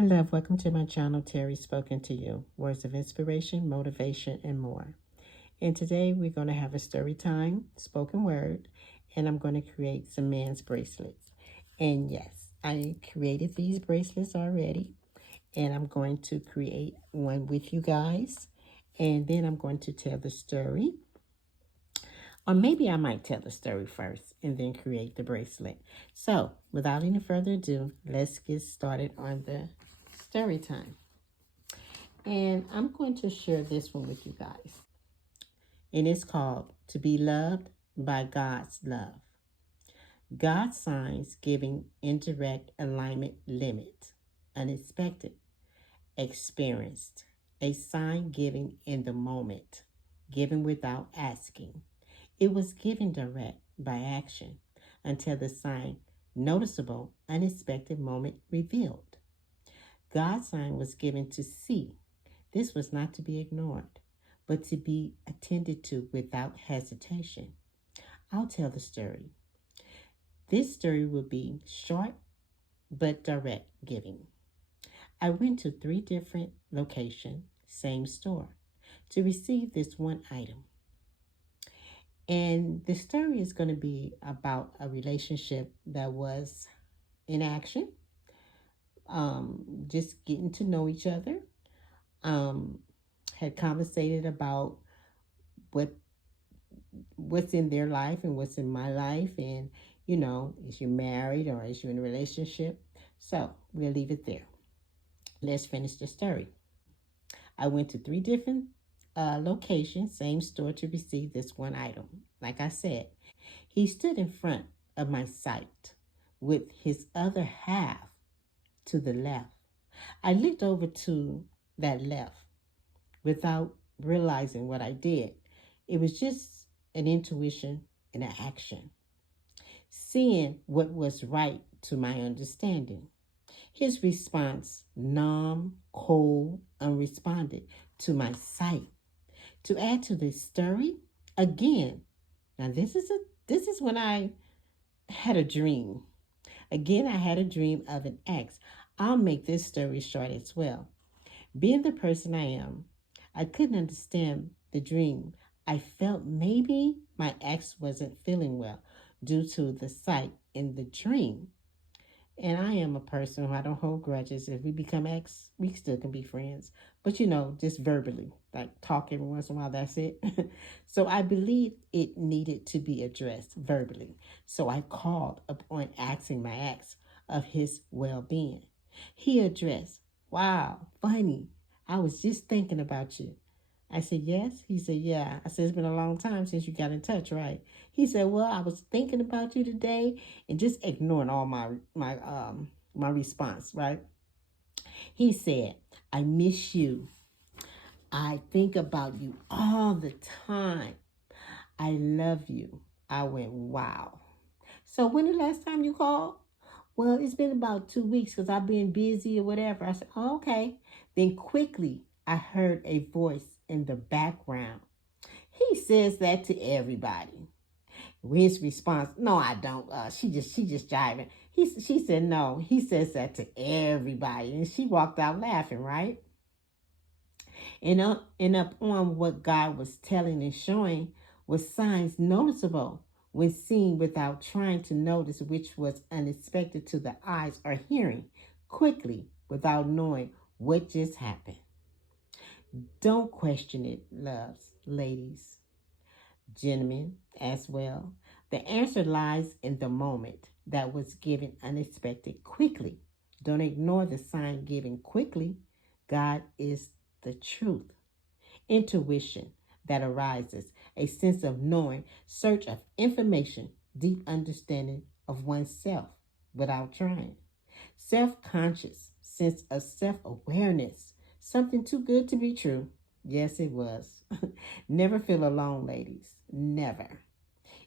Hello, welcome to my channel, Terry Spoken to You. Words of inspiration, motivation, and more. And today we're going to have a story time, spoken word, and I'm going to create some man's bracelets. And yes, I created these bracelets already, and I'm going to create one with you guys. And then I'm going to tell the story. Or maybe I might tell the story first and then create the bracelet. So, without any further ado, let's get started on the story time. And I'm going to share this one with you guys. And it's called To Be Loved by God's Love. God's signs giving indirect alignment limit. Unexpected. Experienced. A sign given in the moment. Given without asking. It was given direct by action until the sign noticeable unexpected moment revealed. God's sign was given to see. This was not to be ignored, but to be attended to without hesitation. I'll tell the story. This story will be short but direct giving. I went to 3 different locations, same store, to receive this one item. And the story is going to be about a relationship that was in action, just getting to know each other, had conversated about what's in their life and what's in my life, and is you married or is you in a relationship? So we'll leave it there. Let's finish the story. I went to 3 different locations, same store, to receive this one item. Like I said, he stood in front of my sight with his other half to the left. I looked over to that left without realizing what I did. It was just an intuition and an action, seeing what was right to my understanding. His response, numb, cold, unresponded to my sight. To add to this story, again, now this is when I had a dream. Again, I had a dream of an ex. I'll make this story short as well. Being the person I am, I couldn't understand the dream. I felt maybe my ex wasn't feeling well due to the sight in the dream. And I am a person who I don't hold grudges. If we become ex, we still can be friends. But just verbally, like talk every once in a while, that's it. So I believe it needed to be addressed verbally. So I called upon asking my ex of his well-being. He addressed, wow, funny. I was just thinking about you. I said, yes? He said, yeah. I said, it's been a long time since you got in touch, right? He said, well, I was thinking about you today, and just ignoring all my response, right? He said, I miss you. I think about you all the time. I love you. I went, wow. So when the last time you called? Well, it's been about 2 weeks because I've been busy or whatever. I said, oh, okay. Then quickly, I heard a voice in the background. He says that to everybody. His response, no, I don't. She just jiving. She said, no, he says that to everybody. And she walked out laughing, right? And up on what God was telling and showing was signs noticeable when seen without trying to notice, which was unexpected to the eyes, or hearing quickly without knowing what just happened. Don't question it, loves, ladies, gentlemen as well. The answer lies in the moment that was given unexpected quickly. Don't ignore the sign given quickly. God is the truth. Intuition that arises, a sense of knowing, search of information, deep understanding of oneself without trying. Self-conscious, sense of self-awareness, something too good to be true. Yes, it was. Never feel alone, ladies. Never.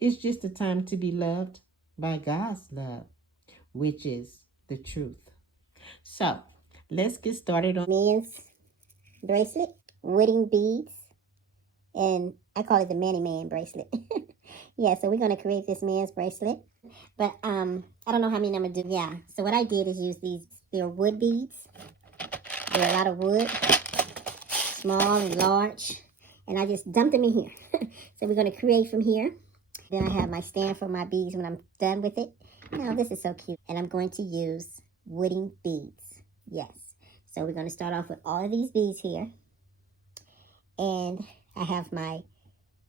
It's just a time to be loved by God's love, which is the truth. So, let's get started on men's bracelet, wedding beads, and I call it the Manny Man bracelet. Yeah, so we're going to create this man's bracelet, but I don't know how many I'm going to do. Yeah, so what I did is use these They're wood beads. They're a lot of wood, small and large. And I just dumped them in here. So we're going to create from here. Then I have my stand for my beads when I'm done with it. Now this is so cute. And I'm going to use wooden beads. Yes. So we're going to start off with all of these beads here. And I have my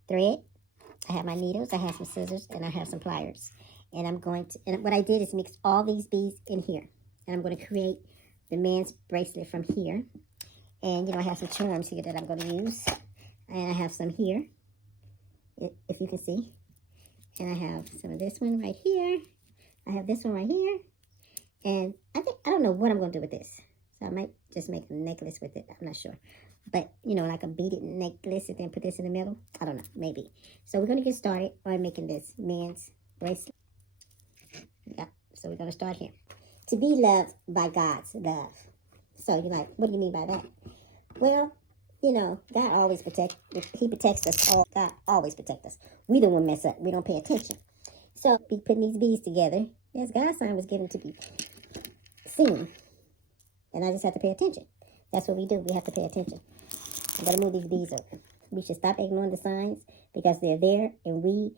thread. I have my needles. I have some scissors. And I have some pliers. And I'm going to, and what I did is mix all these beads in here. And I'm going to create the man's bracelet from here. And, I have some charms here that I'm going to use. And I have some here, if you can see. And I have some of this one right here. I have this one right here. And I don't know what I'm going to do with this. So I might just make a necklace with it. I'm not sure. But, like a beaded necklace and then put this in the middle. I don't know. Maybe. So we're going to get started on making this man's bracelet. Yeah. So we're going to start here. To be loved by God's love. So you're like, what do you mean by that? Well, God always protects. He protects us all. God always protects us. We don't want to mess up. We don't pay attention. So be putting these beads together. Yes, God's sign was given to be seen. And I just have to pay attention. That's what we do. We have to pay attention. I'm going to move these beads over. We should stop ignoring the signs because they're there. And when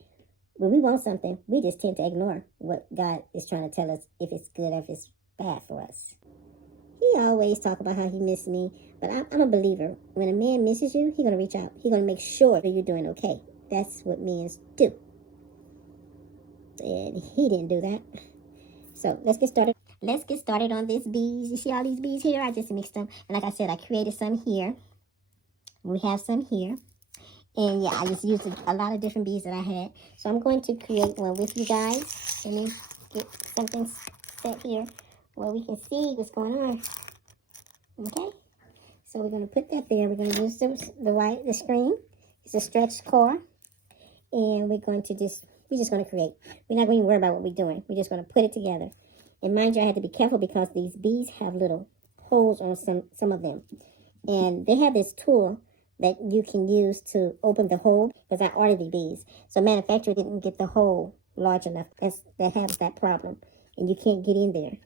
we want something, we just tend to ignore what God is trying to tell us, if it's good or if it's bad for us. He always talk about how he missed me, but I'm a believer. When a man misses you, he's going to reach out. He's going to make sure that you're doing okay. That's what men do. And he didn't do that. So let's get started. Let's get started on this beads. You see all these beads here? I just mixed them. And like I said, I created some here. We have some here. And yeah, I just used a lot of different beads that I had. So I'm going to create one with you guys. Let me get something set here where we can see what's going on. Okay? So we're going to put that there. We're going to use the screen. It's a stretch cord. And we're just going to create. We're not going to worry about what we're doing. We're just going to put it together. And mind you, I had to be careful because these beads have little holes on some of them. And they have this tool that you can use to open the hole, because I ordered the beads. So manufacturer didn't get the hole large enough. That has that problem. And you can't get in there.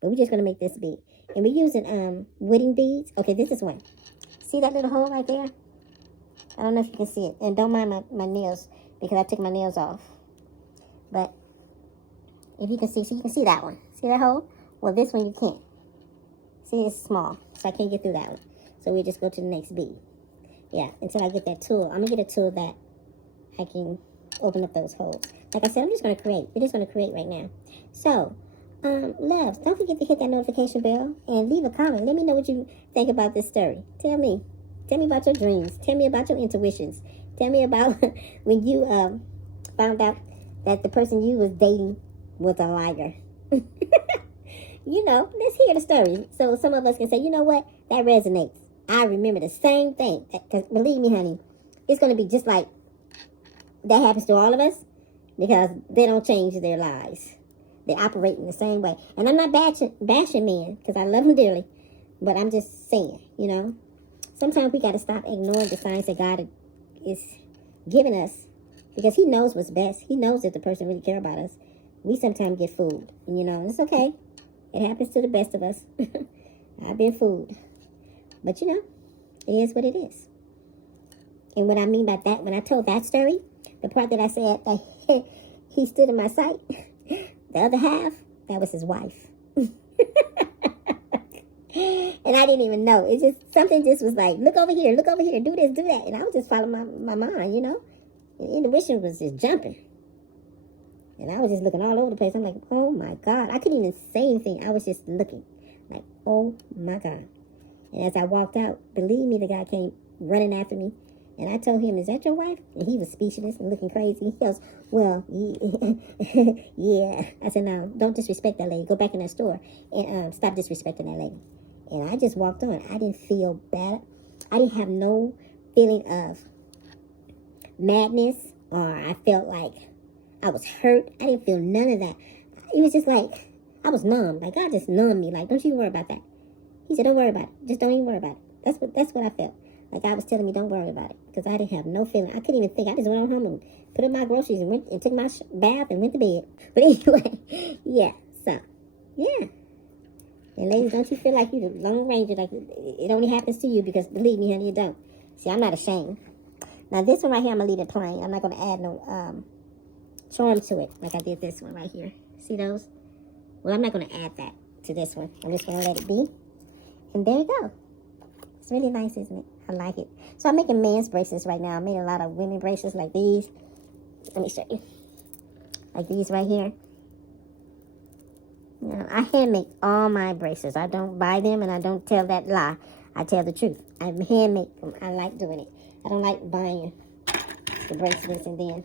But we're just going to make this bead. And we're using wooden beads. Okay, this is one. See that little hole right there? I don't know if you can see it. And don't mind my nails, because I took my nails off. But if you can see, so you can see that one. See that hole? Well, this one you can't. See, it's small, so I can't get through that one. So we just go to the next bead. Yeah, until I get that tool. I'm going to get a tool that I can open up those holes. Like I said, I'm just going to create. We're just going to create right now. So, loves, don't forget to hit that notification bell and leave a comment. Let me know what you think about this story. Tell me. Tell me about your dreams. Tell me about your intuitions. Tell me about when you found out that the person you was dating was a liar. Let's hear the story. So some of us can say, you know what? That resonates. I remember the same thing. Because believe me, honey, it's going to be just like that happens to all of us, because they don't change their lives. They operate in the same way. And I'm not bashing men, because I love them dearly. But I'm just saying, sometimes we got to stop ignoring the signs that God is giving us, because he knows what's best. He knows if the person really cares about us. We sometimes get fooled. And it's okay. It happens to the best of us. I've been fooled. But it is what it is. And what I mean by that, when I told that story, the part that I said that he stood in my sight, the other half, that was his wife. And I didn't even know. It just, something just was like, look over here, do this, do that. And I was just following my mind, And intuition was just jumping. And I was just looking all over the place. I'm like, oh my God. I couldn't even say anything. I was just looking like, oh my God. And as I walked out, believe me, the guy came running after me. And I told him, is that your wife? And he was speechless and looking crazy. He goes, well, yeah. I said, no, don't disrespect that lady. Go back in that store and stop disrespecting that lady. And I just walked on. I didn't feel bad. I didn't have no feeling of madness, or I felt like I was hurt. I didn't feel none of that. It was just like, I was numb. Like, God just numbed me. Like, don't you worry about that. He said, don't worry about it. Just don't even worry about it. That's what I felt. Like, God was telling me, don't worry about it. Because I didn't have no feeling. I couldn't even think. I just went home and put in my groceries and went and took my bath and went to bed. But anyway, yeah. So, yeah. And ladies, don't you feel like you're the Lone Ranger, like it only happens to you, because believe me, honey, it don't. See, I'm not ashamed. Now this one right here, I'm gonna leave it plain. I'm not gonna add no charm to it like I did this one right here. See those? Well, I'm not gonna add that to this one. I'm just gonna let it be. And there you go. It's really nice, isn't it? I like it. So I'm making men's bracelets right now. I made a lot of women bracelets like these. Let me show you. Like these right here. You know, I hand make all my bracelets. I don't buy them, and I don't tell that lie. I tell the truth. I hand make them. I like doing it. I don't like buying the bracelets and then.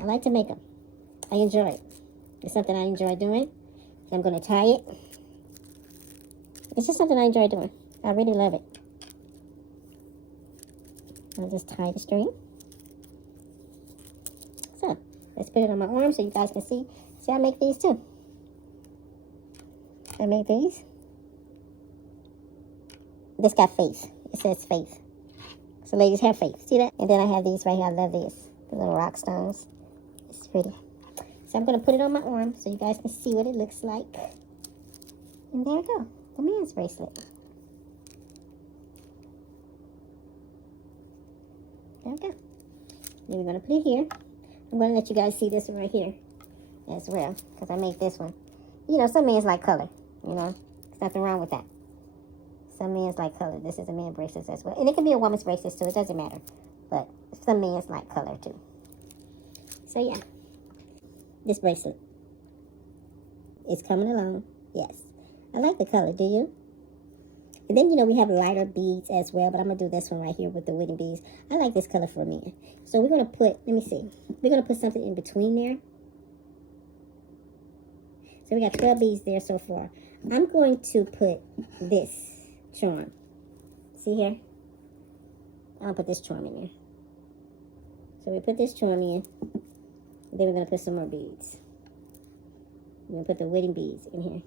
I like to make them. I enjoy it. It's something I enjoy doing. I'm going to tie it. It's just something I enjoy doing. I really love it. I'll just tie the string. So, let's put it on my arm so you guys can see. See, I make these too. I make these. This got faith. It says faith. So, ladies, have faith. See that? And then I have these right here. I love these. The little rock stones. It's pretty. So, I'm going to put it on my arm so you guys can see what it looks like. And there you go. The man's bracelet. There we go. Then we're going to put it here. I'm going to let you guys see this one right here as well, because I made this one. You know, some men's like color, you know. There's nothing wrong with that. Some men's like color. This is a man's bracelet as well. And it can be a woman's bracelet too. It doesn't matter. But some men's like color too. So, yeah. This bracelet is coming along. Yes. I like the color. Do you? And then, you know, we have lighter beads as well, but I'm going to do this one right here with the wedding beads. I like this color for men. So we're going to put, let me see. We're going to put something in between there. So we got 12 beads there so far. I'm going to put this charm. See here? I'm going to put this charm in here. So we put this charm in. And then we're going to put some more beads. We're going to put the wedding beads in here.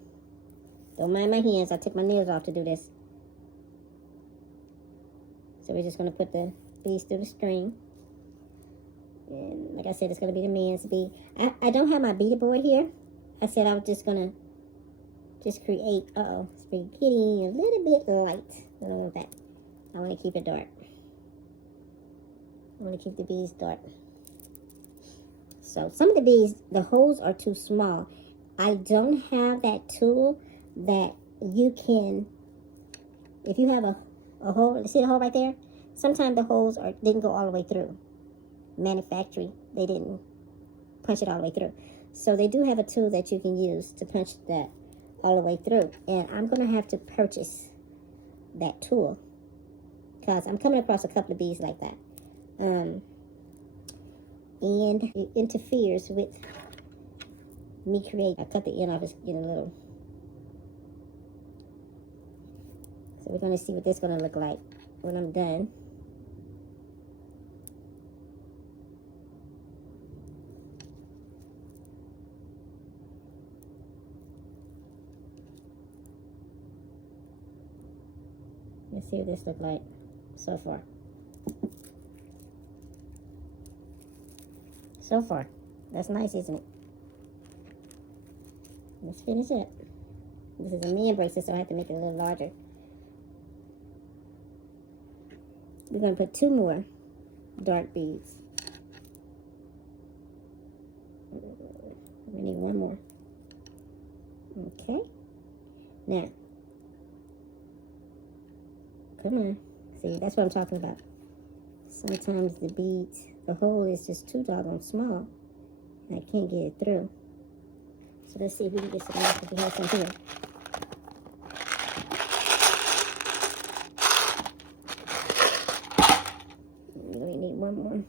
Don't mind my hands. I took my nails off to do this. So we're just going to put the beads through the string. And like I said, it's going to be the man's bead. I don't have my beaded board here. I said I was just going to just create. Uh-oh. It's getting a little bit light. I don't want that. I want to keep it dark. I want to keep the beads dark. So some of the beads, the holes are too small. I don't have that tool that you can, if you have a hole, see the hole right there? Sometimes the holes didn't go all the way through. Manufacturing, they didn't punch it all the way through. So they do have a tool that you can use to punch that all the way through. And I'm going to have to purchase that tool, because I'm coming across a couple of beads like that. And it interferes with me create. I cut the end off, it's getting a little. So we're going to see what this is going to look like when I'm done. Let's see what this looks like so far. So far. That's nice, isn't it? Let's finish it. This is a man bracelet, so I have to make it a little larger. We're going to put 2 more dark beads. We need 1 more. Okay. Now, come on. See, that's what I'm talking about. Sometimes the beads, the hole is just too doggone small. And I can't get it through. So let's see if we can get some more, if we have some here. We only need 1 more.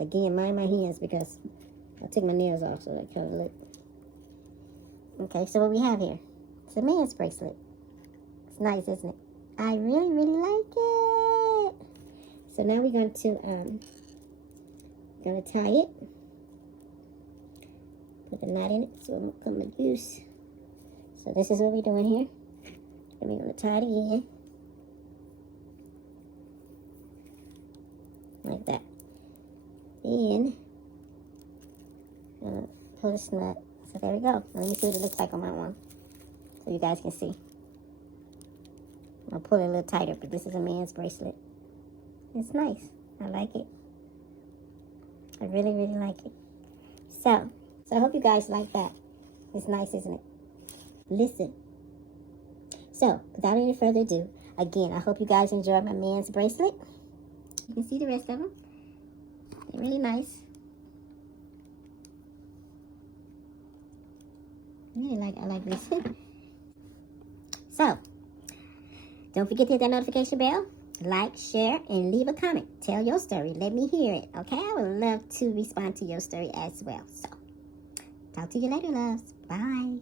Again, mind my hands, because I took my nails off, so that kind of look. Okay, so what we have here, it's a man's bracelet. It's nice, isn't it? I really, really like it. So now we're going to tie it. Put the knot in it, so it won't come loose. So this is what we're doing here. And we're going to tie it again. Like that. And Pull this nut. So there we go. Let me see what it looks like on my one, so you guys can see. I'll pull it a little tighter, but this is a man's bracelet. It's nice. I like it. I really, really like it. So I hope you guys like that. It's nice, isn't it? Listen. So, without any further ado, again, I hope you guys enjoyed my man's bracelet. You can see the rest of them. They're really nice. I like this. So, don't forget to hit that notification bell. Like, share, and leave a comment. Tell your story. Let me hear it, okay? I would love to respond to your story as well. So, talk to you later, loves. Bye.